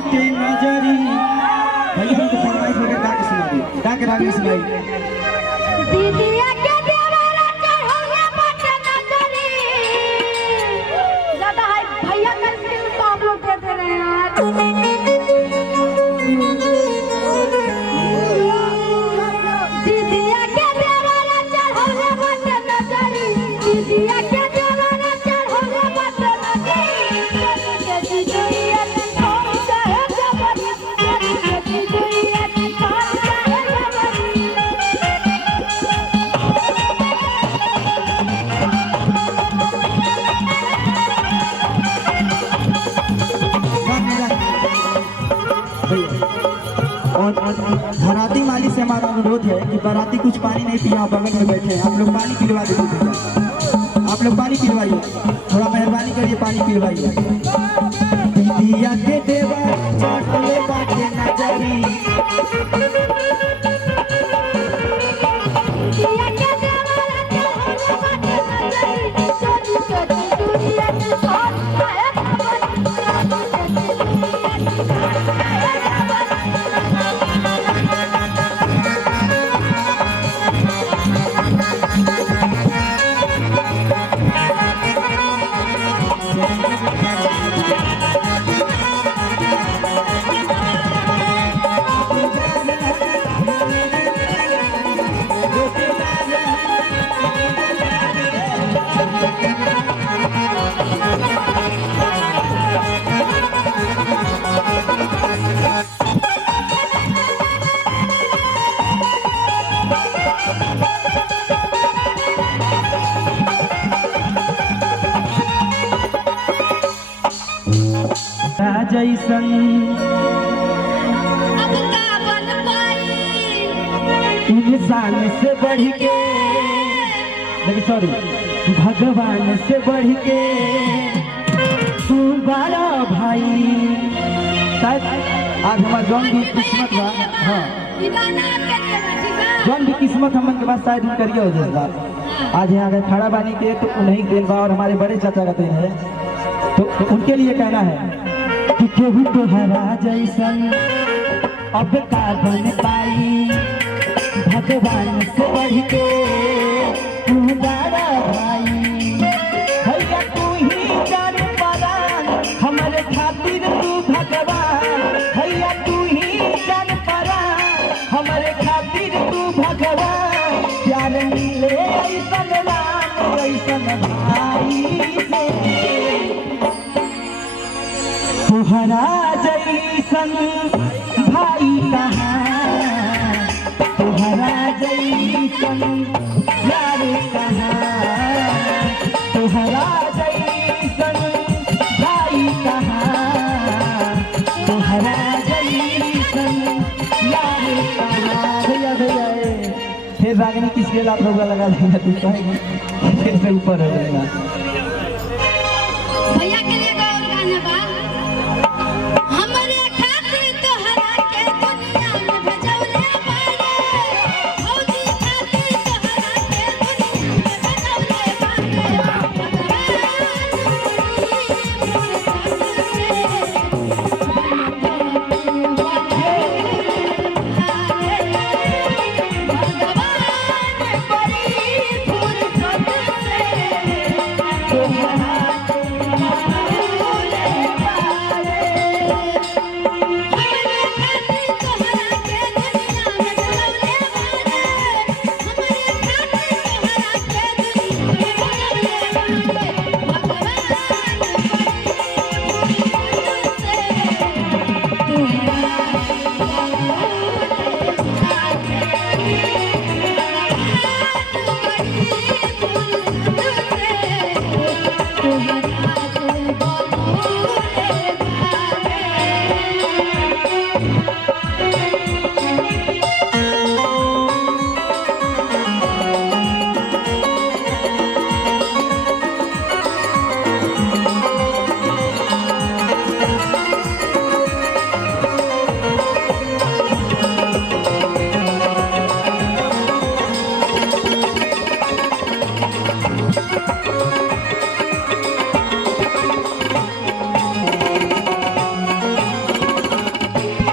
बाटे नजरी भैया हमको फरमाइश होकर गा के सुना दी गा के राग सुनाई दीदिया के देवरा चढ़ौले बाटे नजरी दादा है भैया का स्किल तो आप लोग दे दे रहे हैं यार दीदिया के देवरा चढ़ौले बाटे नजरी दीदिया के देवरा चढ़ौले बाटे नजरी के दीदिया के कौन चाहे जबरी के दीदिया के कौन चाहे जबरी और घराती माली से हमारा अनुरोध है कि बाराती कुछ पानी नहीं पिया बगल में बैठे हैं आप लोग पानी पिलवा दीजिए आप लोग पानी पिलवाइए थोड़ा मेहरबानी करिए पानी पिलवाइए दीदिया के देवा चढ़ले बाटे नजरी दीदिया के देवरा चढ़ौले बाटे नजरी चोरी चोरी दुनिया के कौन चाहे जबरी के दीदिया के कौन चाहे जैसन अब का बन पाई इंसान से बढ़ के देखिए सॉरी भगवान से बढ़ के तू बड़ा भाई शायद आज हमारा जौन भी किस्मत बा हाँ ये गाना आपके लिए है, ठीक है जौन भी किस्मत हमन के पास शायद करिए हो जैसा आज यहाँ अगर खड़ा बानी के तो उन्हीं दिन बा और हमारे बड़े चाचा का दिन है तो उनके लिए कहना है कि केहू तोहरा जैसन अब का बन पाई भगवान से बढ़ के तू बड़ा भाई भैया तू ही जान परान हमारे खातिर तू भगवान भैया तू ही जान परान हमारे खातिर तू भगवान प्यार मिले ऐसन राम ऐसन भाई से तोहरा जैसन भाई कहाँ तोहरा जैसन यार कहाँ तोहरा जैसन भाई कहाँ तोहरा जैसन यार कहाँ भैया भैया फिर रागनी किसके लिए आप लोग लगा देंगे तू कहेंगे फिर से ऊपर हो जाएगा